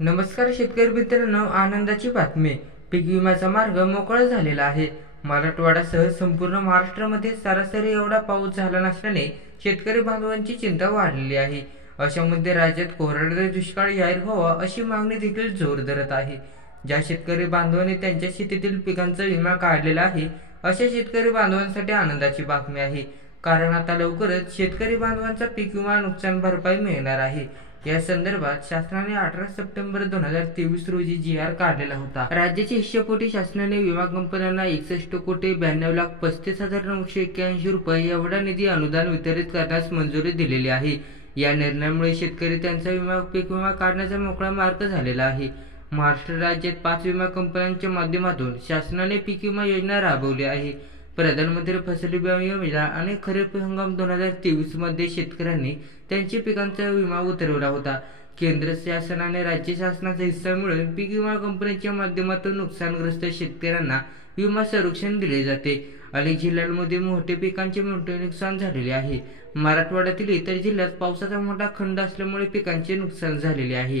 नमस्कार शेतकरी मित्रांनो, आनंदाची बातमी. पीक विम्याचा मार्ग मोकळा झालेला आहे. मराठवाड्यासह संपूर्ण महाराष्ट्रामध्ये सरासरी एवढा पाऊस झाला नसल्याने शेतकरी बांधवांची चिंता वाढलेली आहे. अशामध्ये राज्यात कोरडा दुष्काळ जाहीर व्हावा अशी मागणी देखील जोर धरत आहे. ज्या शेतकरी बांधवांनी त्यांच्या शेतीतील पिकांचा विमा काढलेला आहे अशा शेतकरी बांधवांसाठी आनंदाची बातमी आहे. कारण आता लवकरच शेतकरी बांधवांचा पीक विमा नुकसान भरपाई मिळणार आहे. या संदर्भात शासनाने 18 सप्टेंबर 2023 रोजी जी.आर. काढलेला होता. राज्याच्या हिश्श्यापोटी शासनाने विमा कंपन्यांना 61,35,35,981 रुपये एवढा निधी अनुदान वितरित करण्यास मंजुरी दिलेली आहे. या निर्णयामुळे शेतकरी त्यांचा पीक विमा काढण्याचा मोकळा मार्ग झालेला आहे. महाराष्ट्र राज्यात 5 विमा कंपन्यांच्या माध्यमातून शासनाने पीक विमा योजना राबवली आहे. प्रधानमंत्री फसल विमा योजना आणि खरीप हंगाम 2023 मध्ये शेतकऱ्यांनी त्यांच्या पिकांचा विमा उतरवला होता. केंद्र शासनाने राज्य शासनाचा हिस्सा मिळून पीक विमा कंपन्यांच्या माध्यमातून नुकसानग्रस्त शेतकऱ्यांना विमा संरक्षण दिले जाते. अनेक जिल्ह्यांमध्ये मोठे पिकांचे मोठे नुकसान झालेले आहे. मराठवाड्यातील इतर जिल्ह्यात पावसाचा मोठा खंड असल्यामुळे पिकांचे नुकसान झालेले आहे.